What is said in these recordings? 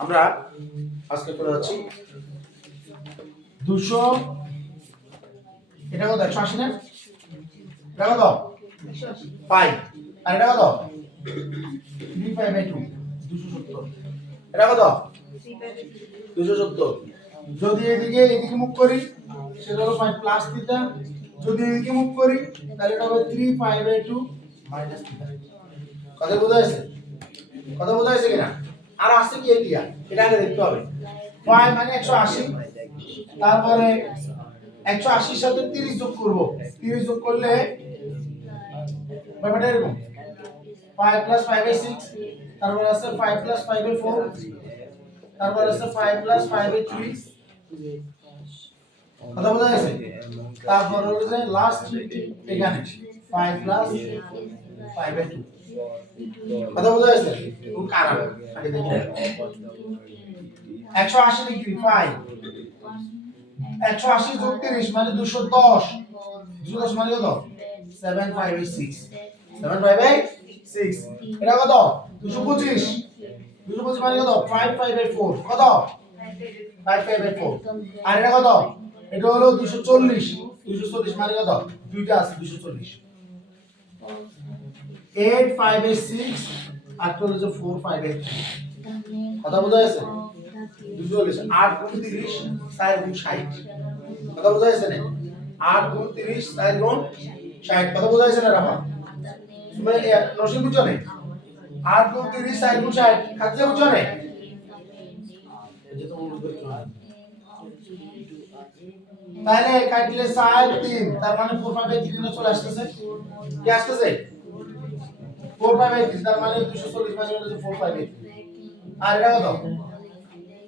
আমরা আজকে করে যাচ্ছি 200 এটা কত 180 না এটা কত 5 আর এটা কত 3/2 270 এটা কত 270 যদি এদিকে মুভ করি সেটা হলো 5 প্লাস থিটা যদি এদিকে মুভ করি তাহলে এটা হবে 3/2 মাইনাস থিটা কথা বোঝা যাচ্ছে কিনা আর আছে কি এরিয়া এটা আগে দেখতে হবে 5 মানে 180 তারপরে 180 এর সাথে 30 যোগ করব 30 যোগ করলে ব্যাপারটা এরকম 5 + 5/6 তারপর আছে 5 + 5/4 তারপর আছে 5 + 5/3 কথা বোঝা যাচ্ছে তারপর হলো যে লাস্ট এখানে 5 + 5/2 কথা বোঝা যাচ্ছে কোন কারণ আগে দেখি 180 ডিগ্রি 5 180 যোগ 30 মানে 210 210 মানে কত 7/5/6 7/5/6 এটা কত 225 225 মানে কত 5/5/4 কত 5/5/4 আর এটা কত এটা হলো 240 240 মানে কত দুইটা আছে 240 8/5/6 আর হলো যে 4/5/3 কথা বোঝা যাচ্ছে 240 8 × 30 4 × 60 কথা বোঝা যাচ্ছে না 8 × 30 4 × 60 কথা বোঝা যাচ্ছে না রাফা তুমি নসিব বুঝছো না 8 × 30 4 × 60 কাজে বুঝছো না তাহলে কাটলে 4 3 তার মানে 4/5/3 চলে আসতেছে কি আসতেছে 4/5/3 তার মানে 240 মানে হলো 4/5/3 আর এটা কত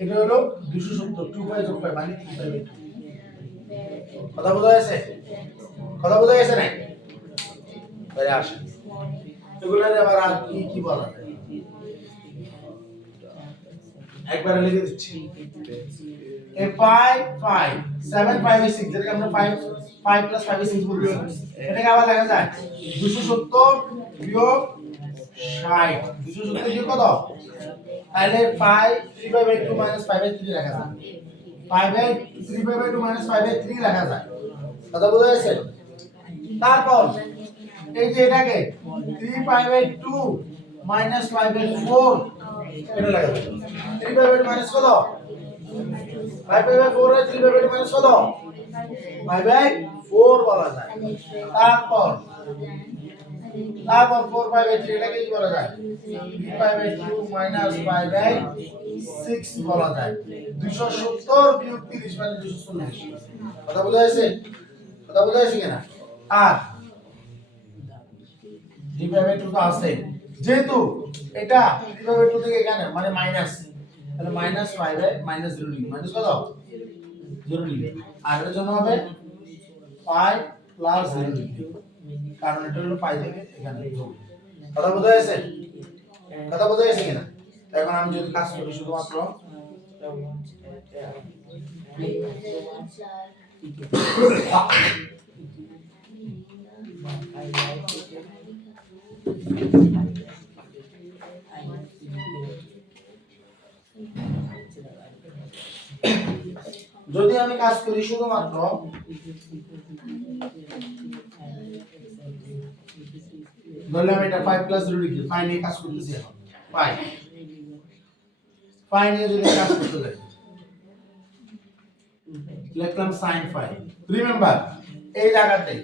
এটা হলো 270 2/5 যোগ 5 মানে 3/5 কথা বোঝা যাচ্ছে না তাহলে আসে এগুলার আবার আর কি বলা যায় একবার লিখে দিচ্ছি এ 5 7/5/6 যেটাকে আমরা 5 + 5/6 বলছি এটাকে আবার লেখা যায় 270 বিয়োগ 60 270 বিয়োগ কত তাহলে 5 3/2 - 5/3 লেখা যায় 3/2 - 5/3 লেখা যায় কথা বোঝা যাচ্ছে তারপর এই যে এটাকে 3/2 - 5/4 এটা লেখা যায় 3/2 - কত 5/4 এর 3/2 - কত 5/4 বলা যায় তারপর 4/5/3 এটাকে কি বলা যায় 3/2 - 5/6 বলা যায় 270 বিয়োগ 30 মানে 240 কথা বোঝা যাচ্ছে কিনা আর 3/2 তো আছে যেহেতু এটা 3/2 থেকে এখানে মানে মাইনাস তাহলে -5 -0 ডিগ্রি মাইনাস কত 0 ডিগ্রি আর এর জন্য হবে 5 + 0 ডিগ্রি কারণ এটা হলো পাই থেকে এখানে কথা বোঝা যাচ্ছে কিনা এখন আমি যদি কাজ করি শুধুমাত্র যদি আমি কাজ করি শুধুমাত্র ধরলাম এটা 5 + 0 ডিগ্রি ফাই নিয়ে কাজ করতেছি এখন ফাই নিয়ে যদি কাজ করতে যাই লিখলাম sin phi রিমেম্বার এই জায়গাতে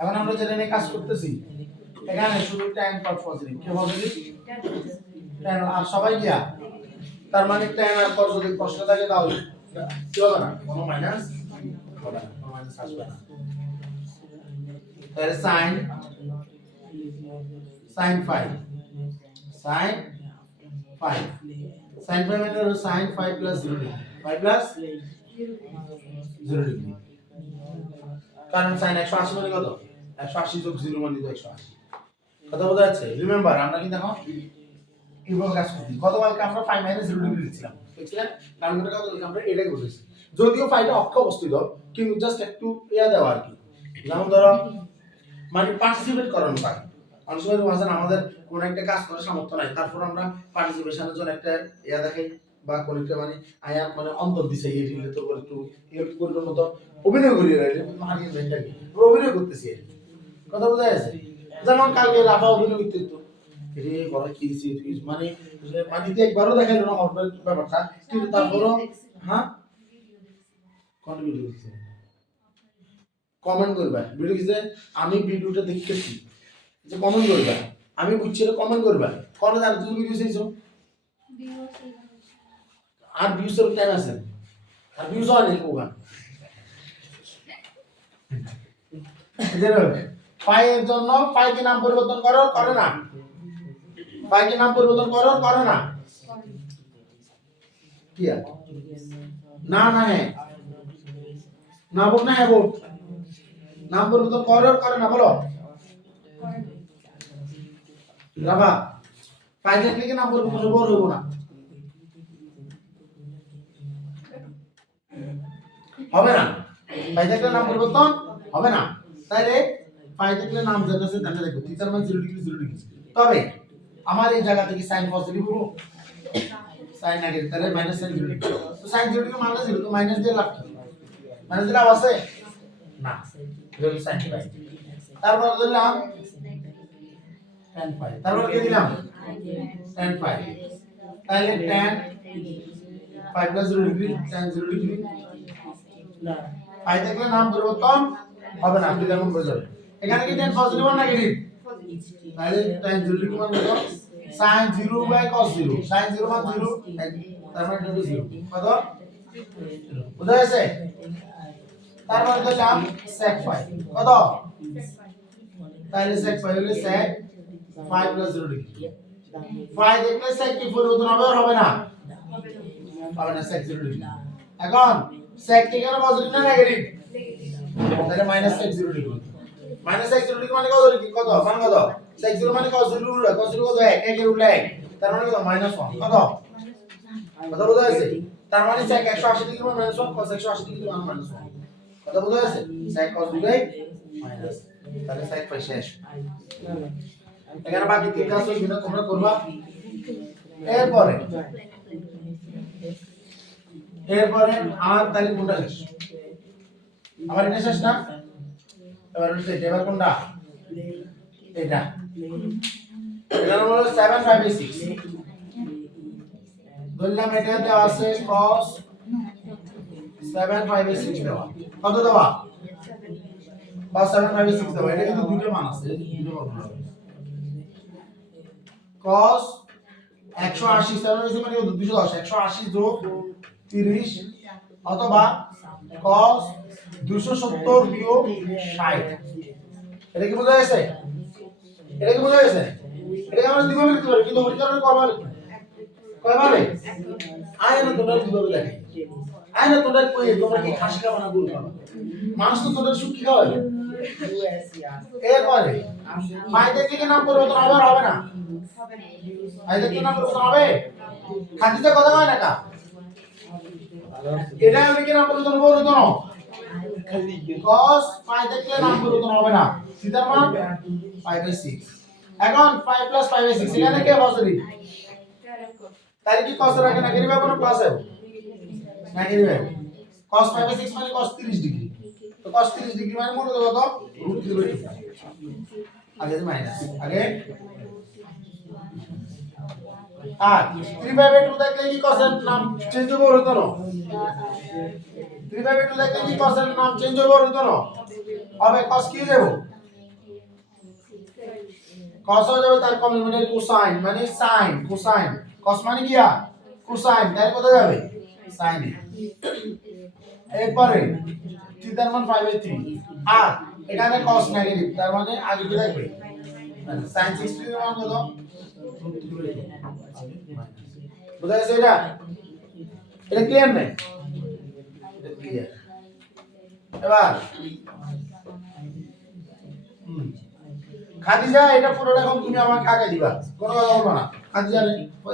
এখন আমরা যেটা নিয়ে কাজ করতেছি এখানে শুধু tan cos পজিটিভ কি পজিটিভ tan আর সবাই গিয়া তার মানে tan আর cos যদি প্রশ্ন থাকে তাহলে কি হবে না কোনো মাইনাস হবে না কোনো মাইনাস আসবে না তাহলে sin phi sin phi মানে হলো sin phi + 0 ডিগ্রি 5 + 0 ডিগ্রি কারণ sin 180 মানে কত 180 যোগ 0 মানে 180 কথা বোঝা যাচ্ছে রিমেম্বার আমরা কি দেখো কিভাবে কাজ করছি গতকালকে আমরা 5 - 0 ডিগ্রি লিখছিলাম বুঝছিলেন কারণ এটা কত আমরা এটাই বলেছি যদিও ফাইটা অক্ষ অবস্থিত কিন্তু জাস্ট একটু দেওয়া আর কি যেমন ধরো মানে পার্টিসিপেট করানো পাই অনেক সময় এরকম আমাদের কোন একটা কাজ করার সামর্থ্য নাই, তারপর আমরা পার্টিসিপেশনের জন্য একটা ইয়া দেখাই বা কোন একটা মানে আয়া মানে অন্তর দিছে এই রিলে তো একটু হেল্প করবার মতো অভিনয় করি রাইলে হারিয়ে যায় এটা অভিনয় করতেছি কথা বোঝা যাচ্ছে। যেমন কালকে রাফা অভিনয় করতে তো রে বড় কি দিছি মানে মাটিতে একবারও দেখাইলো না হরবার ব্যাপারটা, কিন্তু তারপরও হ্যাঁ কোন ভিডিও দিছে কমেন্ট করবা ভিডিও দিছে আমি ভিডিওটা দেখতেছি যে কমেন্ট করবা আমি বুঝছি কমেন্ট করবা কোন জানো তুমি ভিডিও চাইছো আর ভিউজ এর টাইম আছে আর ভিউজ হয় নাই কোগা এজন্য পাইয়ের জন্য পাইকে নাম পরিবর্তন করো করে না পাইকে নাম পরিবর্তন করো করে না কি না না হ্যাঁ না বল না হ্যাঁ বল নাম পরিবর্তন করো করে না বলো রাবা পাইকে থেকে নাম পরিবর্তন হইব না হবে না পাইকে নাম পরিবর্তন হবে না তাইলে পাইকে নাম যেটা আছে তাহলে দেখো থিটার মান 0 ডিগ্রি 0 ডিগ্রি তবে আমার এই জায়গা থেকে sin পজিটিভ হবো sin নেগেটিভ তাহলে মাইনাস sin 0 ডিগ্রি তো sin 0 ডিগ্রি মাইনাস 0 তো মাইনাস দিয়ে লাভ কি মাইনাস দিয়ে লাভ আছে না এটা sin পাই তারপর দিলাম tan পাই তারপর কি দিলাম tan পাই তাহলে tan 5 plus 0 degree tan 0 degree না পাই থাকলে নাম পরিবর্তন হবে না আপনি যেমন বুঝবেন এখানে কি tan পজিটিভ না নেগেটিভ তাহলে tan 0 ডিগ্রি মান কত sin 0 বাই cos 0 sin 0 মান 0 তার মানে এটা 0 কত বুঝা গেছে তারপর দিলাম sec phi কত তাহলে sec phi হলো sec 5 plus 0 ডিগ্রি phi দেখলে sec কি পরিবর্তন হবে আর হবে না হবে না sec 0 ডিগ্রি এখন sec কি কেন পজিটিভ না নেগেটিভ তাহলে minus sec 0 degree minus sec 0 degree মানে কত ডিগ্রি কত মান কত sec 0 মানে cos 0 রুট cos 0 কত 1 1 এর রুট 1 তার মানে কত মাইনাস 1 কত কত বোঝা যাচ্ছে তার মানে sec 180 ডিগ্রি মানে মাইনাস 1 cos 180 ডিগ্রি মানে মাইনাস 1 কত বোঝা যাচ্ছে sec cos 2 মাইনাস তাহলে sec পাই শেষ এখানে বাকি তিনটা আছে বিনা তোমরা করবা এরপরে আর তাহলে কোনটা শেষ আমার এটা শেষ না এবার হচ্ছে এবার কোনটা এটা এটা হলো 7 5 6 বললাম এটা দেওয়া আছে cos 7 5 6 দেওয়া কত দেওয়া cos 7 5 6 দেওয়া এটা কিন্তু দুটো মান আছে দুটো মান cos 180 7 মানে 210 180 যোগ 30 অথবা cos 270 বিয়োগ 60 এটা কি বোঝা গেছে এটা কি বোঝা গেছে এটা আমরা দুইভাবে লিখতে পারি কিন্তু হরিচারণে কয়ভাবে আয় না তোমরা দুইভাবে দেখাই আয় না তোমরা কই তোমরা কি খাসি খাওয়া না গরু খাওয়া মানুষ তো তোদের সুখী খাওয়ায় এরপরে ফায়দা থেকে নাম পরিবর্তন হবে আর হবে না ফায়দা থেকে নাম পরিবর্তন হবে খাদিজা কথা হয় না কা এটা আমি কি নাম পরিবর্তন করব না cos ফায়দা থেকে নাম পরিবর্তন হবে না সিধার মান 5/6 এখন 5 plus 5/6 এখানে কে পজিটিভ তাই কি cos রাখে না নেগেটিভ হবে না প্লাস হবে নেগেটিভ হবে cos 5/6 মানে cos 30 ডিগ্রি তো cos 30 ডিগ্রি মানে মনে কত √3/2 আগে মাইনাস আগে আর 3/2 দেখলে কি cos এর নাম চেঞ্জ হবে হতো না 3/2 দেখলে কি cos এর নাম চেঞ্জ হবে হতো না হবে cos কি দেব cos হয়ে যাবে তার কমপ্লিমেন্টারি কোসাইন মানে sin কোসাইন cos মানে কি কোসাইন তাই কত যাবে sin এরপরে থিটার মান 5/3 আর এখানে cos নেগেটিভ তার মানে আগে কি থাকবে sin 60 এর মান কত বুঝা গেছে এটা ক্লিয়ার নাই এটা ক্লিয়ার এবার খাদিজা এটা পুরো রকম তুমি আমাকে আগে দিবা কোনো কথা বলবা না খাদিজা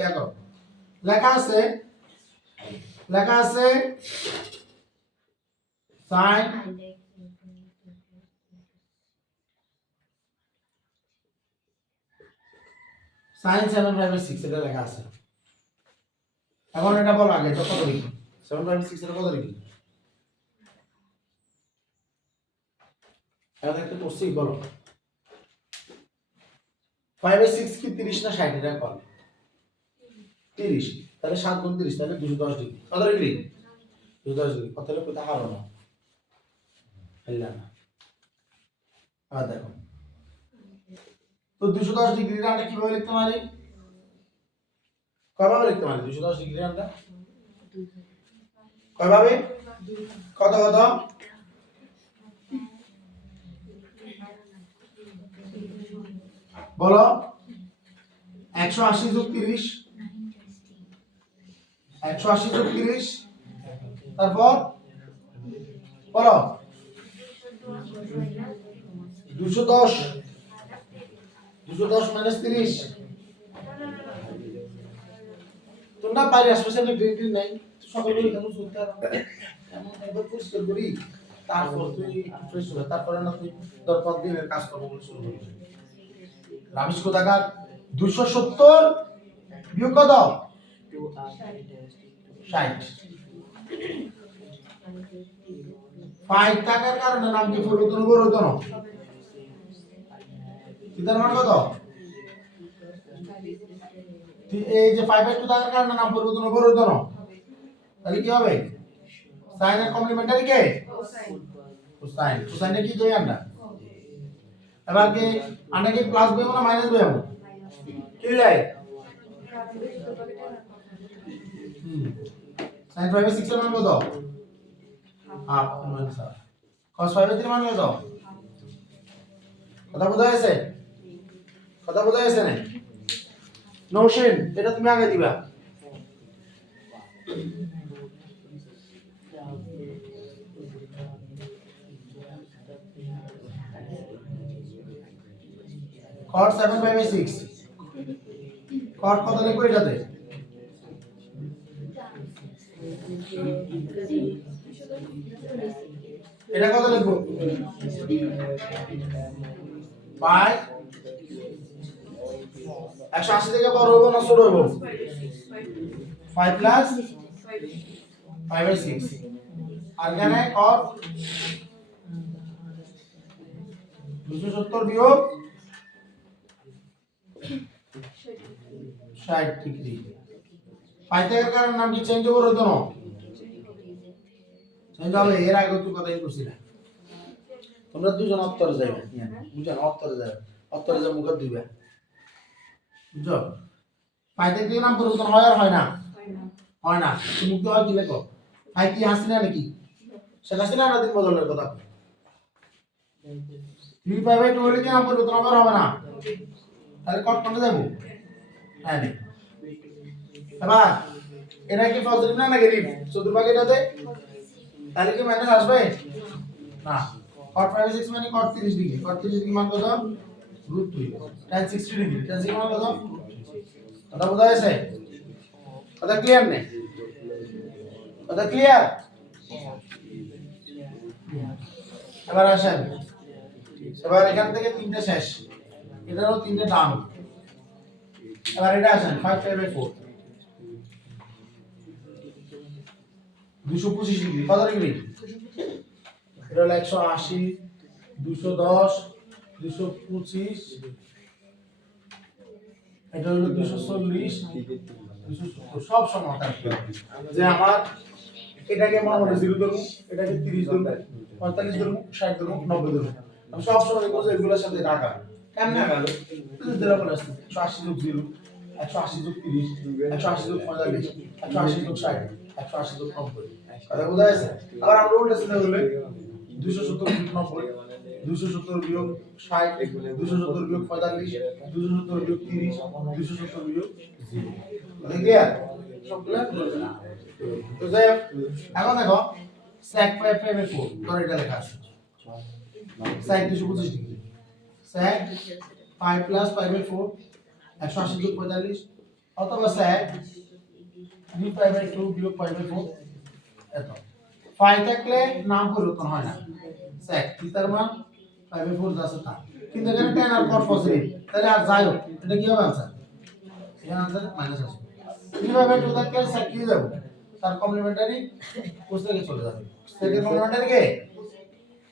ইয়া করো লেখা আছে sin sin 7 5 6 এটা লেখা আছে। এখন এটা বল আগে এটা কত লিখি 7 5 6 এটা কত লিখি এটা একটা করছি বলো 5 6 কি 30 না 60 এটা কল 30 তাহলে 7 গুণ 30 তাহলে 210 ডিগ্রি কত ডিগ্রি 210 ডিগ্রি কত হলো কোথা হারো না হইলা না আর দেখো তো 210 ডিগ্রি আমরা কিভাবে লিখতে পারি কয়ভাবে লিখতে পারি 210 ডিগ্রি আমরা কয়ভাবে কত কত বলো 180 যোগ 30 180 যোগ 30 তারপর বলো 210 মাইনাস 30 তোমরা বাইরে আশেপাশে গ্রিড নাই সকলে এখানে শুনতে এমন একবার পরিষ্কার করি তারপর তুই ফ্রেশ হবে তারপরে না তুই 10 দিনের কাজ করবো বলে শুরু করবি রামিস কোথাকার 270 বিয়োগ কত 60 5 টাকার কারণে নাম কি পরিবর্তন পরিবর্তন কিতার মান কত এই যে 5/2 টাকার কারণে নাম পরিবর্তন পরিবর্তন তাহলে কি হবে sin এর কমপ্লিমেন্টারি কে কোসাইন কোসাইনটা কি কই আমরা এবার কি আমরা কি প্লাস বইব না মাইনাস বইব কি লাই sin 5/6 এর মান কত হাফ মাইনাস হাফ cos 5/3 এর মান কত কথা বোঝা গেছে না নৌশিন এটা তুমি আগে দিবা cot 7/6 cot কত লিখবো এটাতে এটা কত লিখবো বাই 180 থেকে বড় হবো না ছোট হবো 5 প্লাস 5/6 আর এখানে cot 270 বিয়োগ 60 ডিগ্রি 5 টাকার কারণে নাম কি চেঞ্জ হবে হতো না চেঞ্জ হবে এর আগে তুই কথাই করছিস না তোমরা দুজন উত্তরে যাবে বুঝছেন উত্তরে যা মুখ দিবে বুঝছো 5 থেকে নাম পরিবর্তন হয় আর হয় না তুমি মুখ হয় কি লেখো 5 কি হাসি না নাকি সেটা হাসি না দিন বদলের কথা 3/2 হলে কি নাম পরিবর্তন হবে না তাহলে কত কোনটা যাবো হ্যাঁ এবার এটা কি পজিটিভ না নেগেটিভ চতুর্ভাগে এটাতে তাহলে কি মাইনাস আসবে না cot 5/6 মানে cot 30 ডিগ্রি cot 30 ডিগ্রি মান কত √2 tan 60 ডিগ্রি tan 60 মান কত কথা বোঝা গেছে কথা ক্লিয়ার নেই কথা ক্লিয়ার এবার আসেন এবার এখান থেকে তিনটে শেষ এটারও তিনটে ডান এবার এটা আসেন 5/4 225 ডিগ্রি কত ডিগ্রি এটা হলো 180 210 225 এটা হলো 240 270 সব সমান থাকবে যে আমার এটাকে মনে মনে 0 ধরবো এটাকে 30 ধরবো 45 ধরবো 60 ধরবো 90 ধরবো আমি সব সময় এগুলোর সাথে রাখা কেমনে গেল দিলা বলে আসছে 180 যোগ 0 180 যোগ 30 180 যোগ 45 180 যোগ 60 180 যোগ 90 কথা বোঝা গেছে আবার আমরা উল্টা সিধা করলে 270 যোগ 90 270 বিয়োগ 60 270 বিয়োগ 45 270 বিয়োগ 30 270 বিয়োগ 0 ক্লিয়ার সবগুলা তো যাই এখন দেখো sec 5/4 ধর এটা লেখা আছে sec 225 ডিগ্রি sec 5 প্লাস 5/4 180 যোগ 45 অথবা sec 3/2 বিয়োগ 5/4 এত 5 থাকলে নাম পরিবর্তন হয় না sec থিটার মান 5/4 আছে তা কিন্তু এখানে tan আর cot পজিটিভ তাহলে আর যাই হোক এটা কি হবে आंसर এখানে আনসার মাইনাস আসবে। 3/2 থাকলে স্যার কি হয়ে যাবে? তার কমপ্লিমেন্টারি কোসেকে চলে যাবে। সেকেন্ড কমপ্লিমেন্টারি কে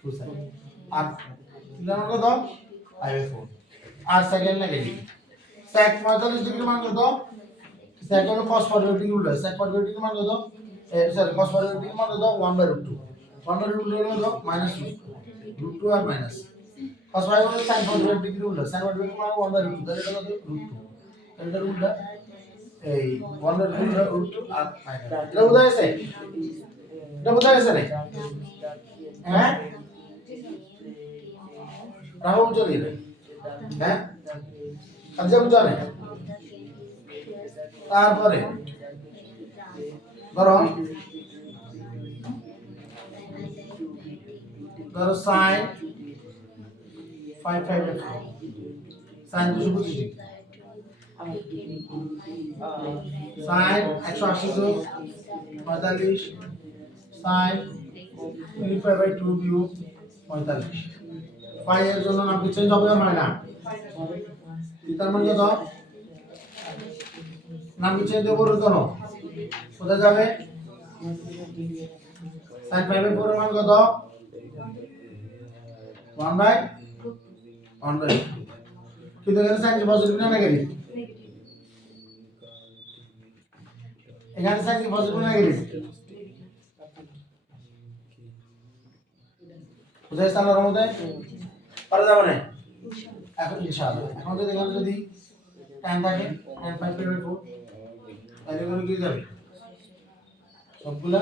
2 স্যার। আর জানো কত? 5/4 আর সেকেন্ড নেগেটিভ। sec 45 ডিগ্রি মান কত? sec হলো cos 45 ডিগ্রি উল্টো sec 45 ডিগ্রি মান কত? সরি cos 45 ডিগ্রি মান কত? 1/√2 1/√2 হলো কত? -√2 আর মাইনাস cos 5 হলো sin 45 ডিগ্রি উল্টো sin 45 ডিগ্রি মান 1/√2 তাহলে এটা কত? √2 তাহলে এটা উল্টা এই 1/√2 আর মাইনাস এটা বোঝা গেছে? এটা বোঝা গেছে নাকি? হ্যাঁ রাহুল চলে যাবে হ্যাঁ আচ্ছা বুঝা নেই তারপরে ধরো sin 5/4 sin 225 ডিগ্রি sin 180 যোগ 45 sin 25/2 বিয়োগ 45 পাই এর জন্য নাম কি চেঞ্জ হবে না হয় না তার মানে কত নাম কি চেঞ্জ করব কেন কোথায় যাবে sin 5/4 এর মান কত 1/1/2 কিন্তু এখানে sin পজিটিভ না নেগেটিভ এখানে sin পজিটিভ না নেগেটিভ বুঝাই সালার মধ্যে পারা যাবে না এখন ইনশাআল্লাহ এখন যদি এখানে যদি tan থাকে tan 5/4 তাহলে এগুলো কি যাবে সবগুলা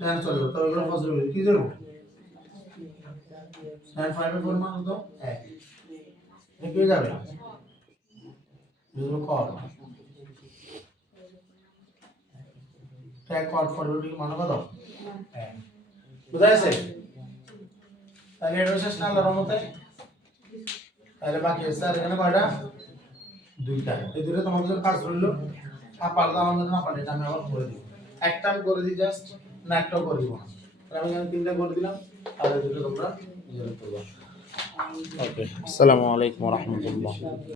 tan চলে যাবে তবে এগুলো পজিটিভ হবে কি যাবে tan 5/4 মান কত 1 এটা কি যাবে এগুলো কর tan cot 45 মান কত 1 বুঝা গেছে তাহলে এটা শেষ না আল্লাহর রহমতে তাহলে বাকি স্যার এখানে কয়টা দুইটা এই দুটো তোমাদের কাজ হলো পারলে আমাদের না পারলে এটা আমি আবার করে দিব একটা আমি করে দিই জাস্ট না একটাও করে দিব আমি এখানে তিনটা করে দিলাম আর এই দুটো তোমরা নিজেরা করবে ওকে আসসালামু আলাইকুম ওয়া রাহমাতুল্লাহ